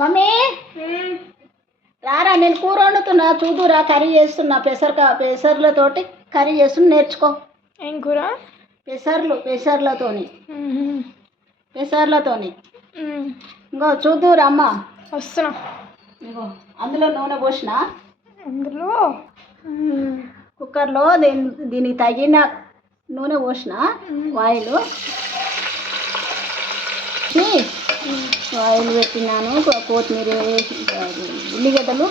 Mummy రారా, నేను కూర వండుతున్నా, చూదురా. కర్రీ చేస్తున్నా, పెసర్లతోటి కర్రీ చేస్తున్నా, నేర్చుకో. ఏం కూర? పెసర్లతోని ఇంకో చూదురా అమ్మ. వస్తున్నా. ఇంకో అందులో నూనె పోసిన, అందులో కుక్కర్లో దీనికి తగిన నూనె పోసిన, ఆయిల్ పెట్టినాను. కొత్తిమీర, ఉల్లిగడ్డలు,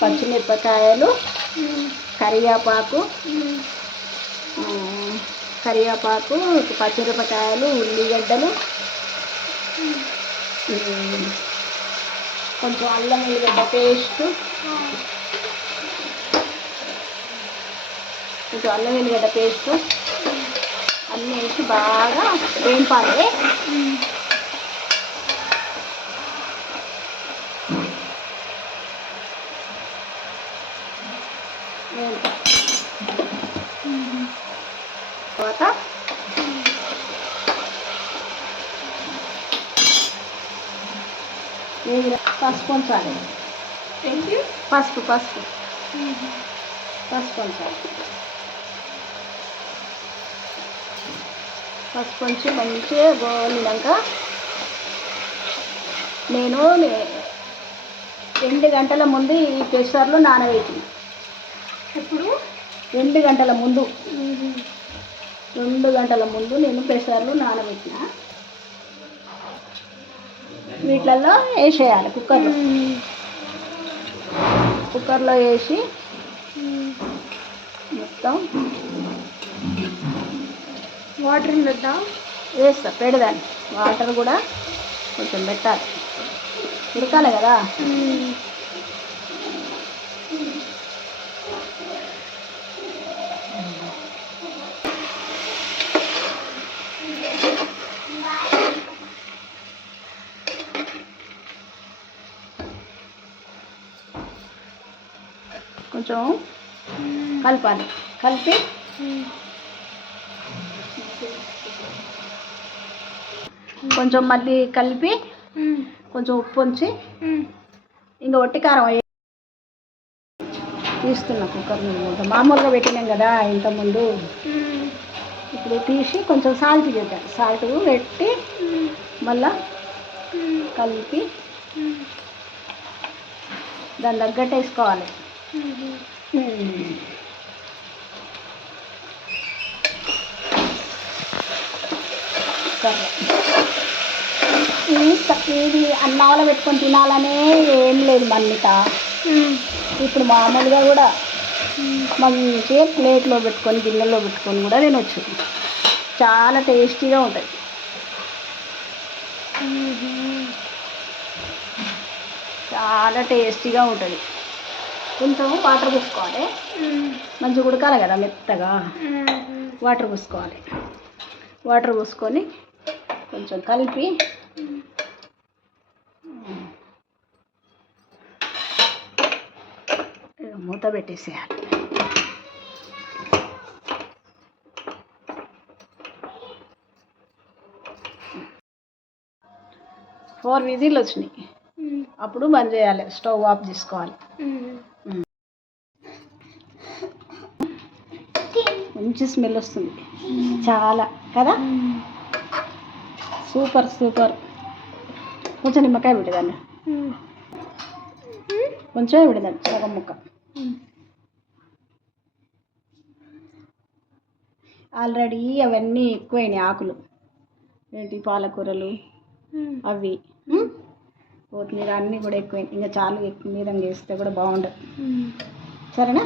పచ్చిమిరపకాయలు, కరివేపాకు, పచ్చిమిరపకాయలు, ఉల్లిగడ్డలు, కొంచెం అల్లం వెల్లిగడ్డ పేస్టు, అన్నీ వేసి బాగా వేయింపాలి. తర్వాత పసుపు ఉంచాలి. పసుపు ఉంచాలి. పసుపు ఉంచి మంచిగా గోలినాక నేను 2 గంటల ముందు ఈ పెసర్లు నానబెట్టిన. ఇప్పుడు 2 గంటల ముందు నేను పెసర్లు నానబెట్టిన. వీటిల్లో వేసేయాలి. కుక్కర్లో వేసి మొత్తం వాటర్ వేస్తా. పెడదాన్ని వాటర్ కూడా కొంచెం పెట్టాలి, ఉడకాలి కదా. కొంచెం కలపాలి. కలిపి కొంచెం మళ్ళీ కలిపి కొంచెం ఉప్పు ఉంచి ఇంకా ఒట్టి కారం తీస్తున్నా. కుక్కర్ మీద మామూలుగా పెట్టినాం కదా ఇంతకుముందు. ఇప్పుడు తీసి కొంచెం సాల్ట్ చేద్దాం. సాల్ట్ పెట్టి మళ్ళా కలిపి దాని తగ్గట్టు వేసుకోవాలి. ఇది అన్నాలో పెట్టుకొని తినాలనే ఏం లేదు మన్నిట. ఇప్పుడు మామూలుగా కూడా మంచిగా ప్లేట్లో పెట్టుకొని, గిన్నెలో పెట్టుకొని కూడా తినొచ్చు. చాలా టేస్టీగా ఉంటుంది. కొంచెం వాటర్ పోసుకోవాలి. మంచిగా ఉడకాలి కదా మెత్తగా. వాటర్ పోసుకొని కొంచెం కలిపి మూత పెట్టేసేయాలి. 4 విజిల్ వచ్చినాయి. అప్పుడు బంద్ చేయాలి, స్టవ్ ఆఫ్ చేసుకోవాలి. మంచి స్మెల్ వస్తుంది చాలా కదా. సూపర్. కొంచెం నిమ్మకాయ పెట్టేదాన్ని, సగం ముక్క. ఆల్రెడీ అవన్నీ ఎక్కువైనాయి ఆకులు, ఏంటి పాలకూరలు అవి, కొత్తిమీర అన్నీ కూడా ఎక్కువైనాయి. ఇంకా చాలు, ఎక్కువ మీద వేస్తే కూడా బాగుండదు. సరేనా?